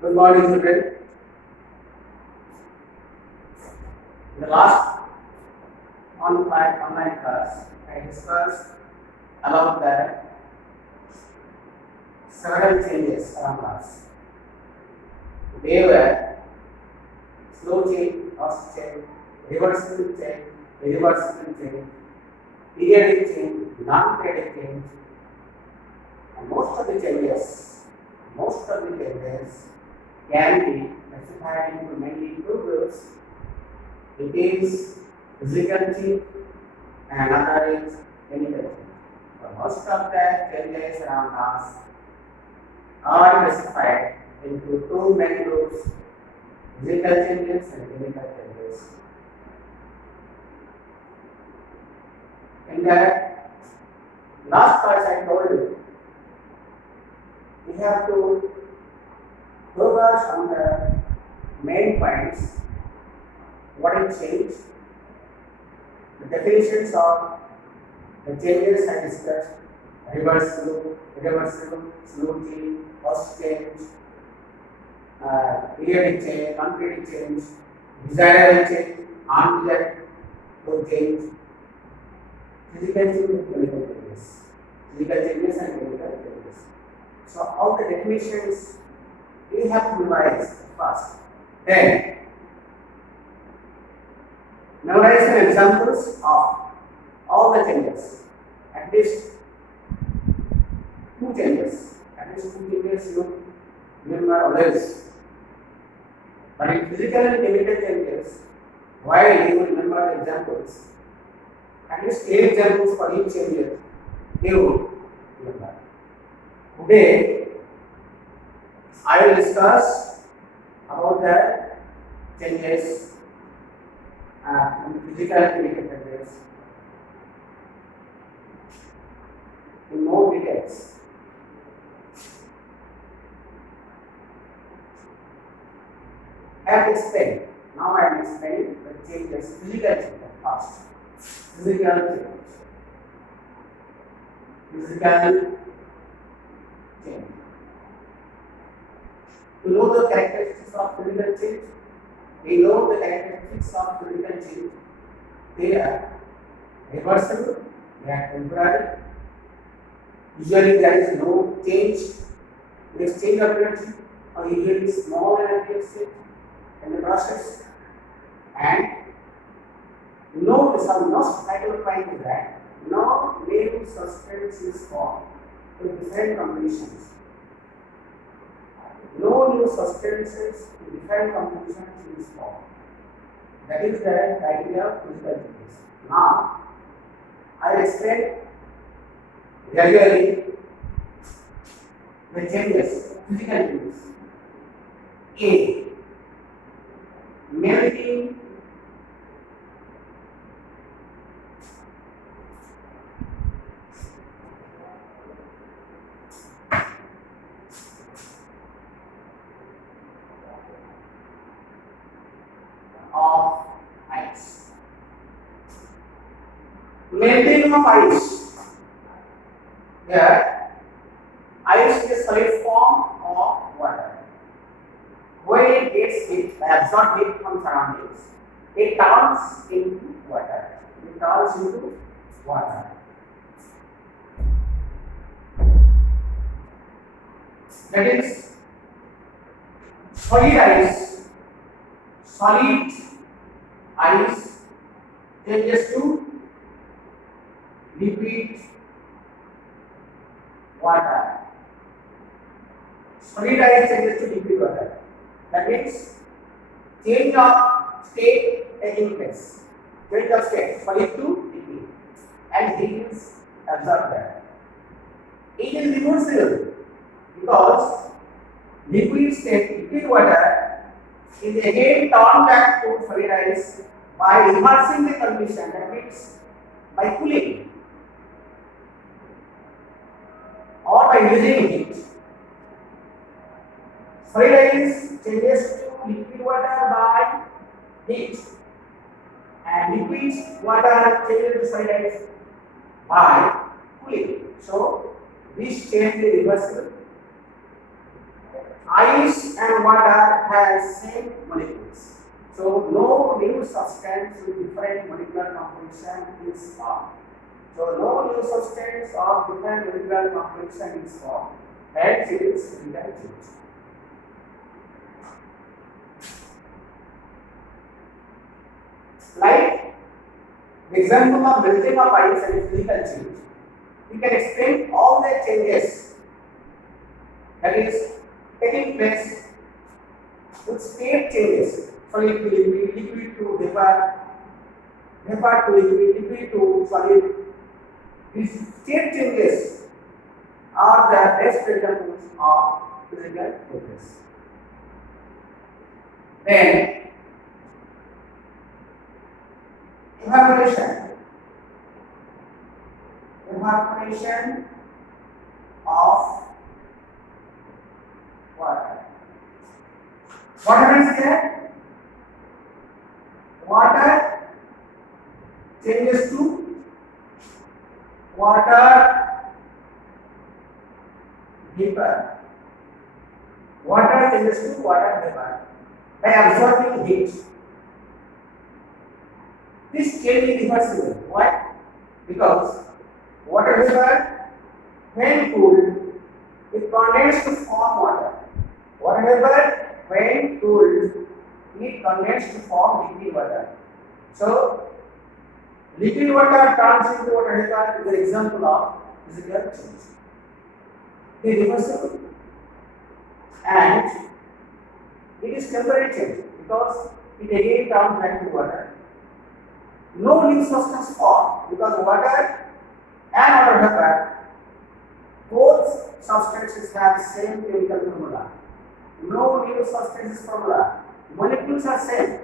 Good morning, children. In the last online class, I discussed about the several changes around us. They were slow change, fast change, reversible change, irreversible change, periodic change, non-periodic change, and most of the changes can be classified into mainly two groups. It is physical change and another is chemical change. So most of the changes around us are classified into two main groups: physical changes and chemical changes. In the last class, I told you we have to focus on the main points. What is change? The definitions of the changes I discussed: reversible, irreversible, slow change, fast change, periodic change, non-periodic change, desirable change, undesirable change, physical change and chemical changes. Physical changes and chemical changes. So all the definitions we have to memorize first. Then memorize the examples of all the changes. At least two changes. At least two changes you remember always. But in physical and chemical changes, while you remember the examples, at least 8 examples for each change you remember. Today, I will discuss about the changes in physical and chemical changes in more details. I have explained. Now I am explaining the changes, physical changes first. Physical change. Physical change. You know the characteristics of physical change? We know the characteristics of physical change. They are reversible, they are temporary. Usually there is no change in exchange of energy, or usually small energy exchange in the process. And some most vital point is that no new substance is formed with different combinations. No new substances with different combinations is formed. That is the criteria of physical changes. Now, I will explain gradually the changes, physical changes. A. Melting of ice. Melting of ice. Here, ice is a solid form of water. When it gets heat, absorbed heat from surroundings, it turns into water. It turns into water. That is solid ice. Solid ice changes to liquid water. Solid ice changes to liquid water. That means change of state taking place. Change of state, solid to liquid, and heat is absorbed there. It is reversible because liquid water is again turned back to solid ice by reversing the condition. That means by cooling or by using heat. Solid ice changes to liquid water by heat, and liquid water changes to solid ice by cooling. So this change is reversible. ice and water has same molecules. So no new substance with different molecular composition is formed. So no new substance of different molecular composition is formed. Hence it is physical change. Like the example of melting of ice and its physical change. We can explain all the changes that is taking place with state changes. Solid to liquid, liquid to vapor, vapor to liquid, liquid to solid. These state changes are the best examples of physical changes. Then evaporation. Evaporation of water. What happens here? Water changes to water vapor. Water changes to water vapor by absorbing heat. This change is reversible. Why? Because water vapor, when cooled, it condenses to form water. Water vapor, when cooled, it condenses to form liquid water. So, liquid water turns into water vapor is an example of physical change. It is reversible and it is temporary change because it again turns back to water. No new substance formed because water and water vapor, both substances have same chemical formula. No new substances formula. Molecules are same.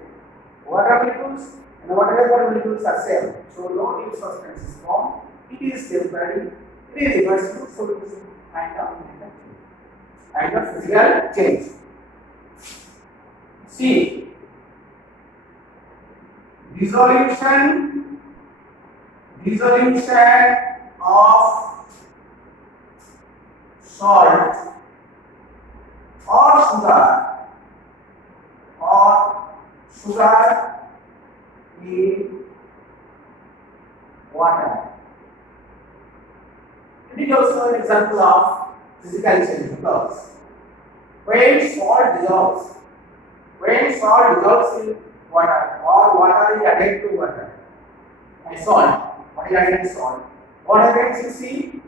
Water molecules and water vapor molecules are same. So no new substance is formed. It is temporary. It is reversible. So it is kind of physical change. See, dissolution of salt or sugar in water. It is also an example of physical change because when salt dissolves in water or water is added to water and salt, what is added to salt? What happens? You see,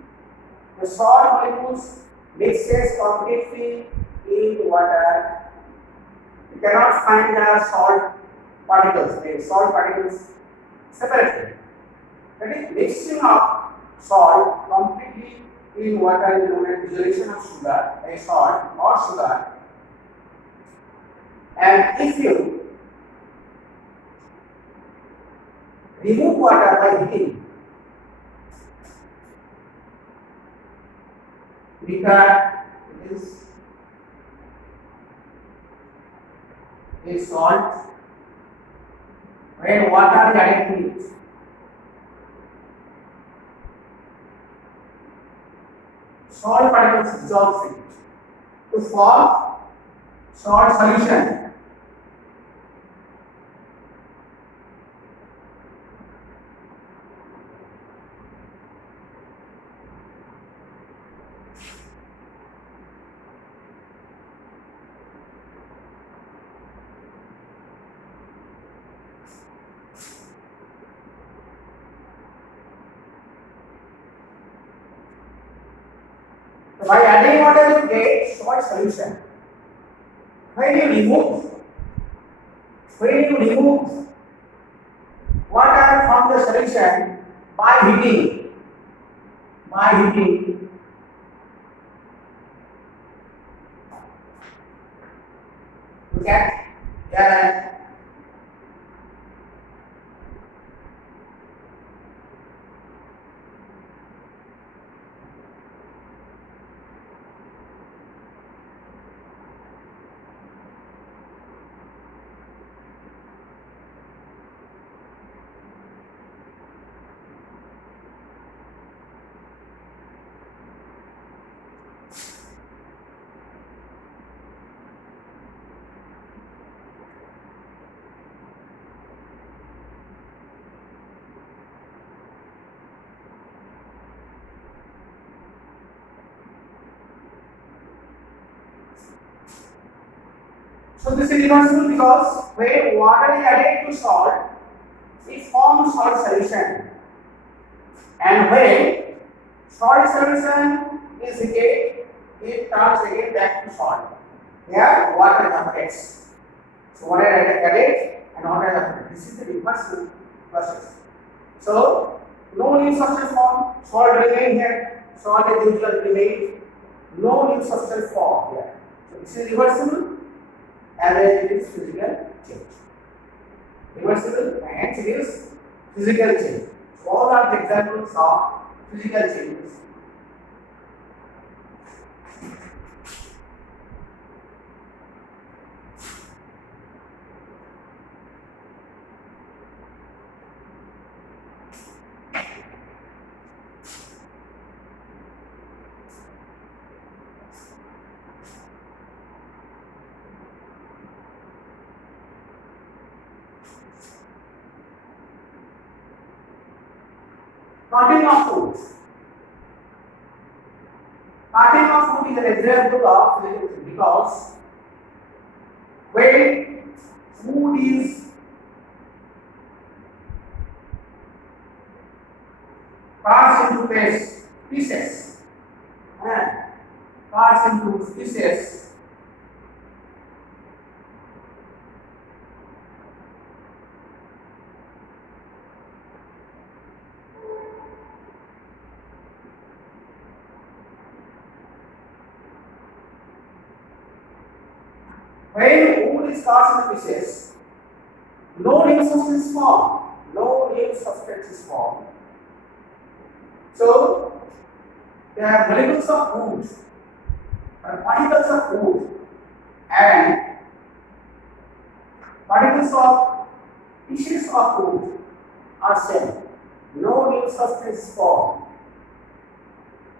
the salt molecules mixes completely in water. You cannot find the salt particles separately. That is mixing of salt completely in water is known as dissolution of sugar, a salt or sugar. And if you remove water by heating, because it is a salt, when water is added to it, salt particles dissolve it to form salt solution. So by adding water you get salt solution. When you remove water from the solution by heating, look at here. So this is reversible because when water is added to salt, it forms salt solution, and when salt solution is decayed, it turns again back to salt. Here water evaporates. So water added and water evaporates. This is the reversible process. So no new substance form, salt remain here, salt as usual remain, no new substance form here. So this is reversible and it is physical change. Reversible and hence it is physical change. So all are the examples of physical changes. Cutting of food. Cutting of food is an example of physical change because when food is cut into pieces and cut into pieces, when wood is cut into pieces, no new substance form. No new substance is formed. So there are molecules of wood, particles of wood, and particles of pieces of wood are same. No new substance is formed.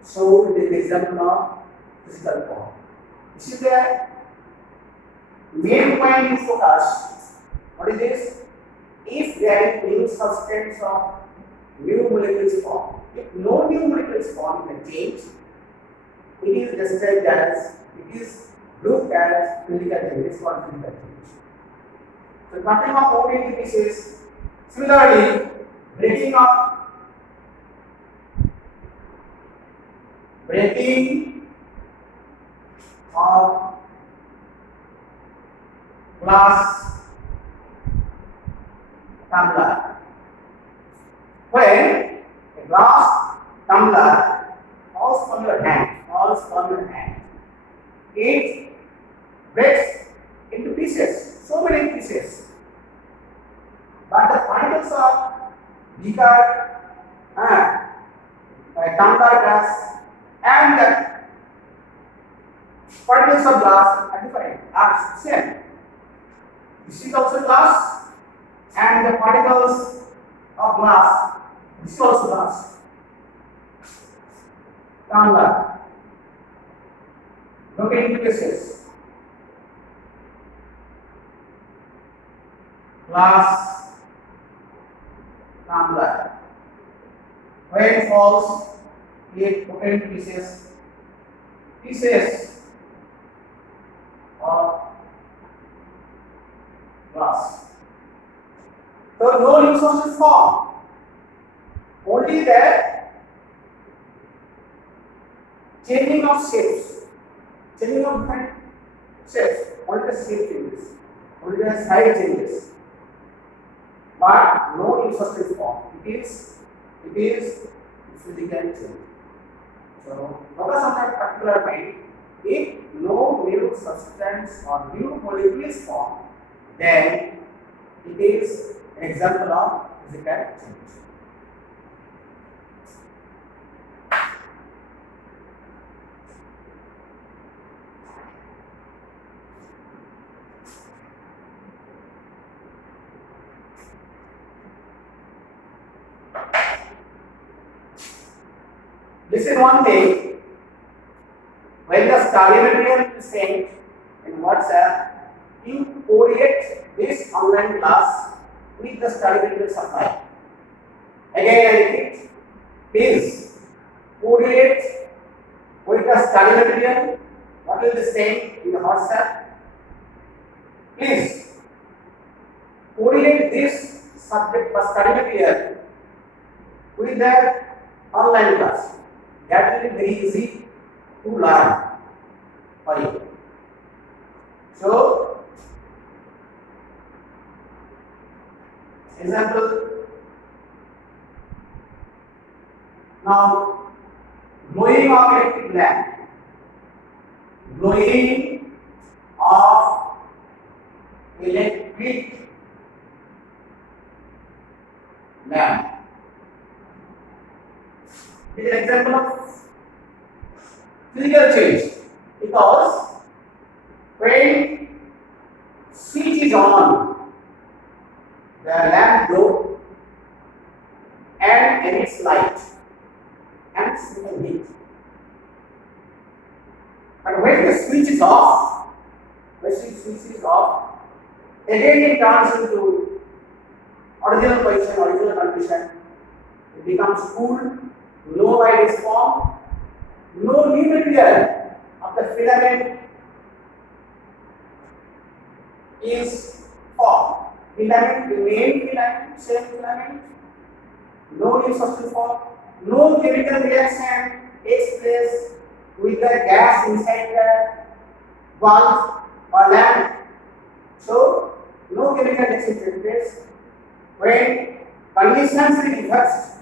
So it is an example of physical form. This is the main point is focused. What is this? If there is new substance of new molecules form, if no new molecules form in a change, it is described as, it is looked as physical change. It is called physical change. So cutting of wood into pieces, similarly breaking of glass tumbler. When a glass tumbler falls from your hand, it breaks into pieces, so many pieces. But the particles of beaker, tumbler glass, and the particles of glass are different, are same. This is also glass, and the particles of glass, this is also glass. Tumbler, broken into pieces. Glass, tumbler. When it falls, it broken into pieces. Pieces of glass. So no new substance form. Only the changing of shapes. Changing of different shapes. Only the shape changes. Only the size changes. But no new substance form. It is physical change. So focus on that particular point. If no new substance or new molecule is formed, then it is an example of physical change. This is one thing. When the starry material is sent in WhatsApp, you correlate this online class with the starry material supply. Again, I repeat, please correlate with the starry material. What will be sent in the WhatsApp? Please correlate this subject or study material with the online class. That will be very easy to learn for you. So, example, now glowing of electric lamp, glowing of electric lamp. This is an example of physical change because when switch is on, the lamp glow and emits light and simple heat. But when the switch is off, again it turns into original position, original condition. It becomes cool, no light is formed, no new material of the filament is formed. Filament remain filament, same filament, no new substance formed, no chemical reaction takes place with the gas inside the bulb or lamp. So, no chemical reaction takes place. When conditions are reversed,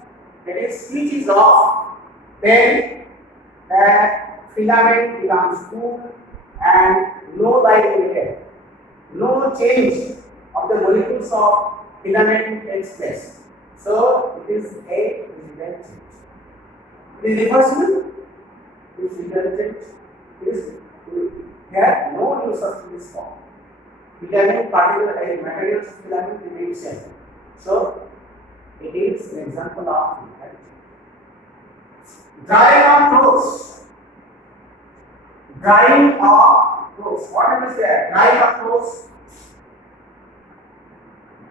that is switch is off, then the filament becomes cool and no light emitted. No change of the molecules of filament takes place. So, it is a physical change. It is reversible. This physical change is here no new substance is formed. Filament particle materials of filament remain same. So, it is an example of physical change. Drying of clothes. Drying of clothes. What is there? Drying of clothes.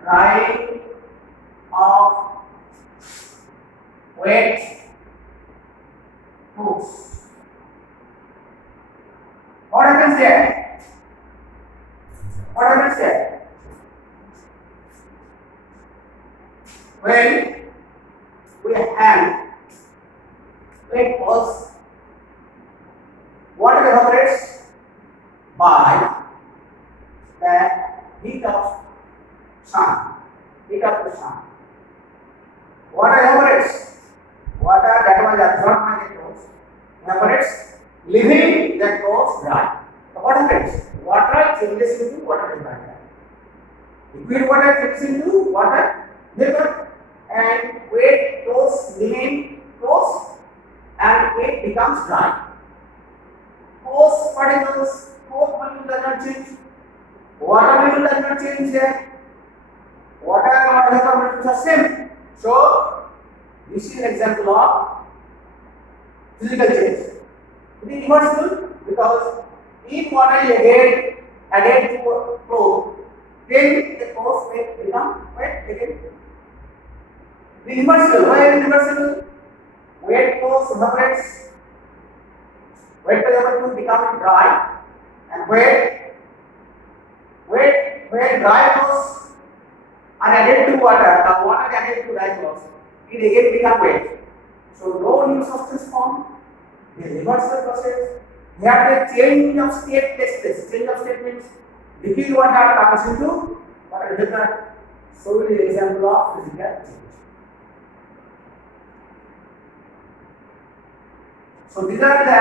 Drying of wet clothes. What happens there? What happens there? When we hang wet clothes, water evaporates by the heat of sun. Heat of the sun. Water evaporates. Water that was absorbed by the clothes evaporates, leaving the clothes dry. So what happens? Water changes into water vapor. Liquid water changes into water vapor, and wet clothes remain closed, and it becomes dry. Clothes particles, clothes molecule does not change. Water molecule does not change here. Water and water vapor molecules are same. So this is an example of physical change. It is reversible because if water is again added to a cloth, then the clothes will become wet again. It is reversible. Why is it reversible? Wet clothes evaporates, wet vapor become dry, and where dry clothes are added to water, or water is added to dry clothes, it again become wet. So no new substance formed. The reversal process. We have the change of state takes place. Change of state means liquid water comes into water vapor. So it is an example of physical change. So these are the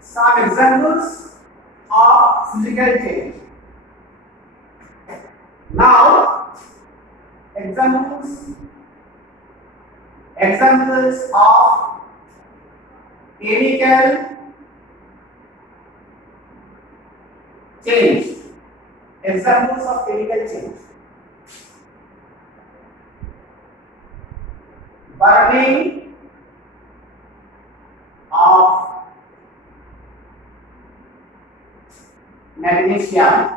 some examples of physical change. Now examples of chemical change. Examples of chemical change. Burning of magnesium.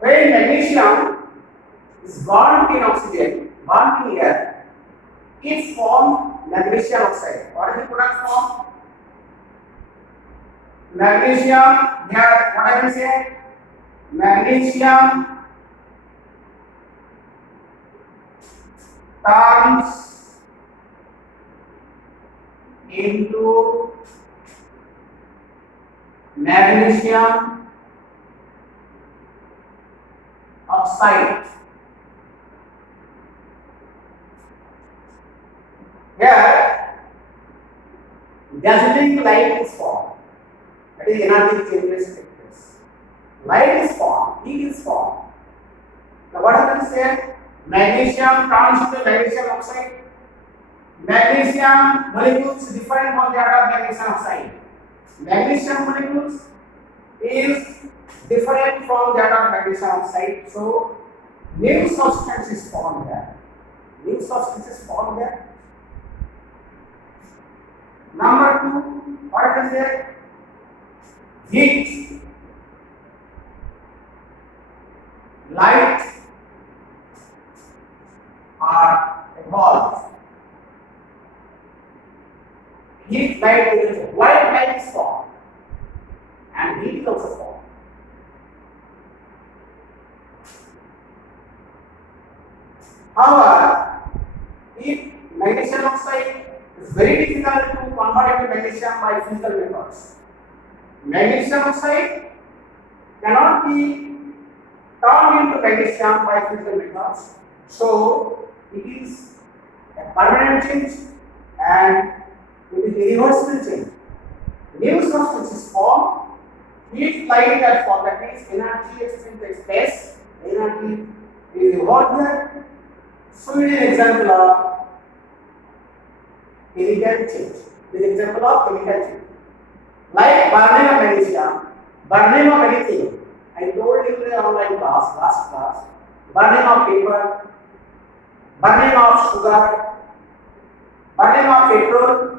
When magnesium is burnt in oxygen, burnt in air, it forms magnesium oxide. What is the product form? Magnesium, here what I can say? Magnesium turns into magnesium oxide. Here, dazzling light is formed. That is energy changes take place. Light is formed, heat is formed. Now what happens here? Magnesium turns into magnesium oxide. Magnesium molecules different from the other magnesium oxide. Magnesium molecules is different from the other magnesium oxide. So new substance is formed there. New substance is formed there. Number 2, what happens there? Heat, light are evolved. Heat, light, white light is formed and heat is also formed. However, if magnesium oxide is very difficult to convert into magnesium by physical methods. Magnesium oxide cannot be turned into magnesium by physical methods. So it is a permanent change and it is a irreversible change. New substance is formed, heat, light are formed, that means energy exchange takes place, energy is evolved here. So it is an example of chemical change. It is an example of chemical change. Like burning of magnesium, burning of anything. I told you in the online class, last class, burning of paper, burning of sugar, burning of petrol,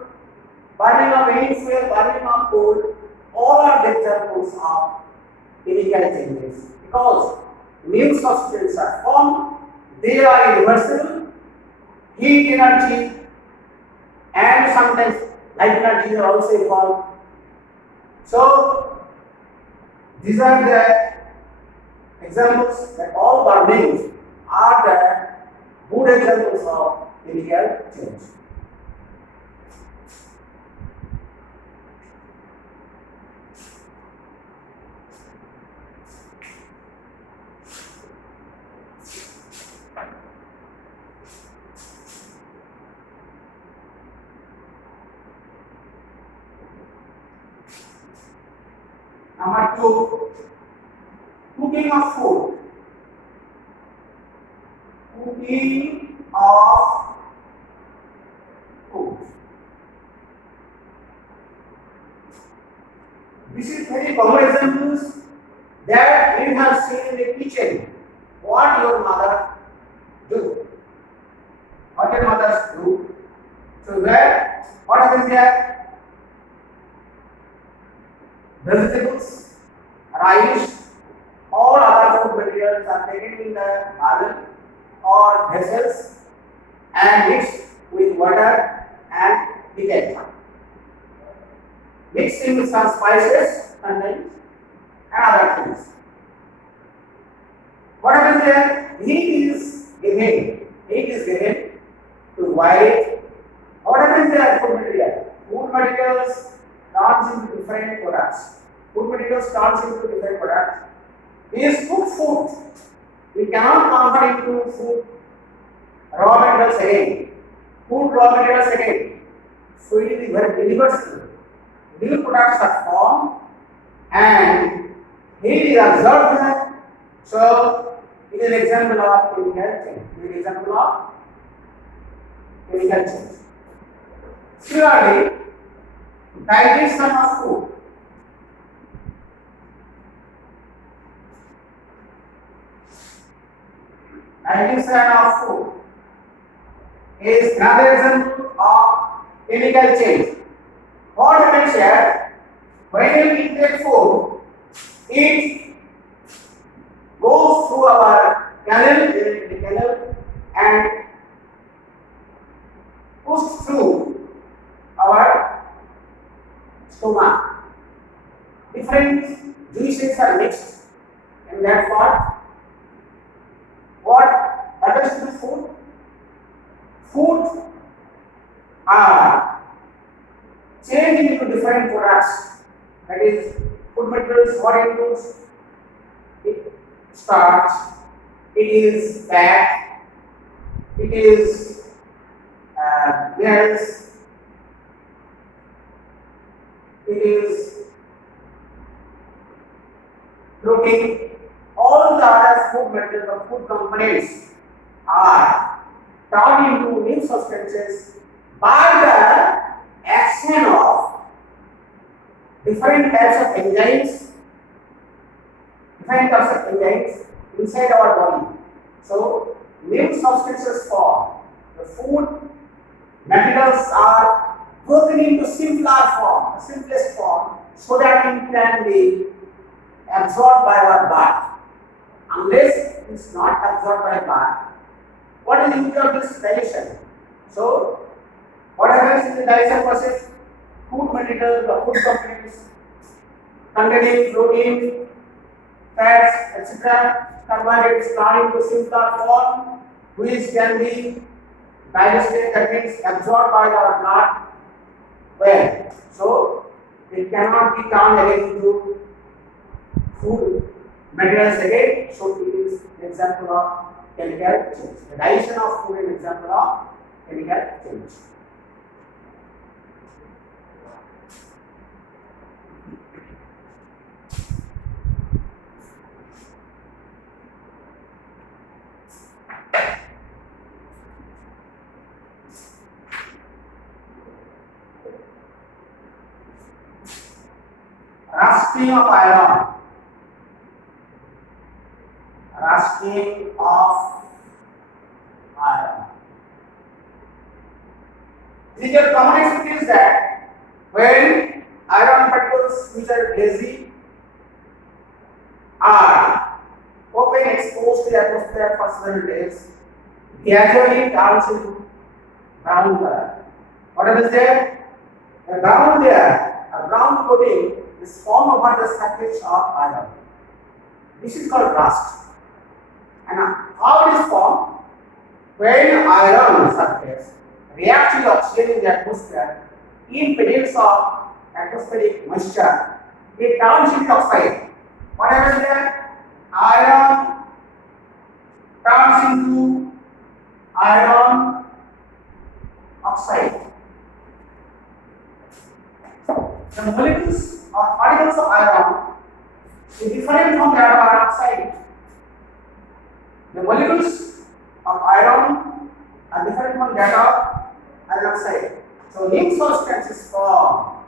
burning of any fuel, burning of coal, all are examples of chemical changes because new substances are formed, they are irreversible, heat energy and sometimes light energy are also involved. So these are the examples that all burnings are the good examples of chemical change. Number 2, cooking of food. Cooking of food. This is very common examples that you have seen in the kitchen. What your mother do? What your mothers do? So where what happens here? Vegetables, rice, all other food materials are taken in the garden or vessels and mixed with water and heated. Mixing with some spices sometimes and other things. What happens here? Heat is given to white. What happens there? Food material. Food materials turns into different products. Food materials turns into different products. These cooked food, we cannot convert into food raw materials again. Food raw materials again. So it is very irreversible. New products are formed and heat is absorbed there. So it is an example of chemical change. It is an example of chemical change. Similarly, digestion of food. Digestion of food is another example of chemical change. What happens here? When we eat that food, it goes through our canal and pushed through different juices are mixed in that part. What happens to the food? Food are changed into different products. That is, food materials. What includes? It starch. It is fat. It is minerals. It is protein. All the other food materials or food components are turned into new substances by the action of different types of enzymes, inside our body. So, new substances form. The food materials are broken into simpler form, the simplest form, so that it can be absorbed by our body. Unless it is not absorbed by body, what is the use of this digestion? So, what happens in the digestion process? Food materials, the food components containing protein, fats, etc., carbohydrates turned into simpler form, which can be digested, that means absorbed by our blood. Well, so it cannot be turned again into food materials again. So it is an example of chemical change. The digestion of food is an example of chemical change. Rusting of iron. Rusting of iron. The common experience that when iron particles which are hazy are open exposed to the atmosphere for several days, gradually turns into brown color. What is there? A brown there, a brown coating is formed over the surface of iron. This is called rust. And how it is formed? When iron surface reacts with oxygen in the atmosphere in presence of atmospheric moisture, it turns into oxide. What happens there? Iron turns into iron oxide. The molecules or particles of iron is different from that of iron oxide. The molecules of iron are different from that of iron oxide. So new substances form.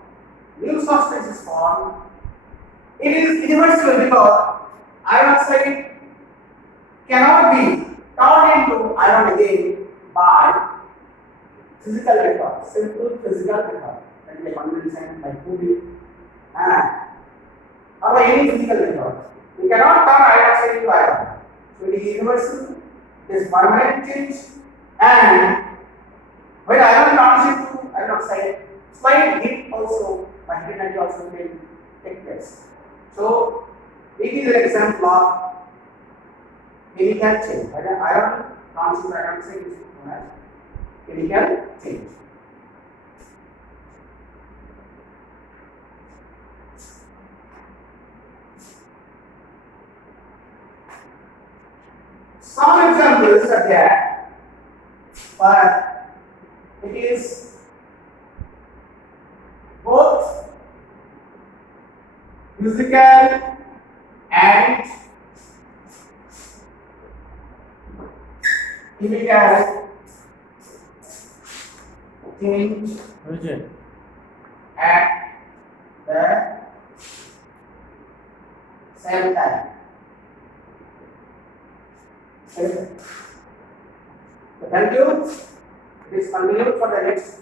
It is irreversible because iron oxide cannot be turned into iron again by physical method, simple physical method, like condensation, like cooling, or by any physical method. We cannot turn iron oxide into iron. So it is irreversible, it is permanent change, and when iron turns into iron oxide, slight heat also, by heat energy also will take place. So it is an example of chemical change. When iron turns into iron oxide is known as chemical change. Some examples are there, but it is both physical and chemical change at the same time. So thank you. It is continued for the next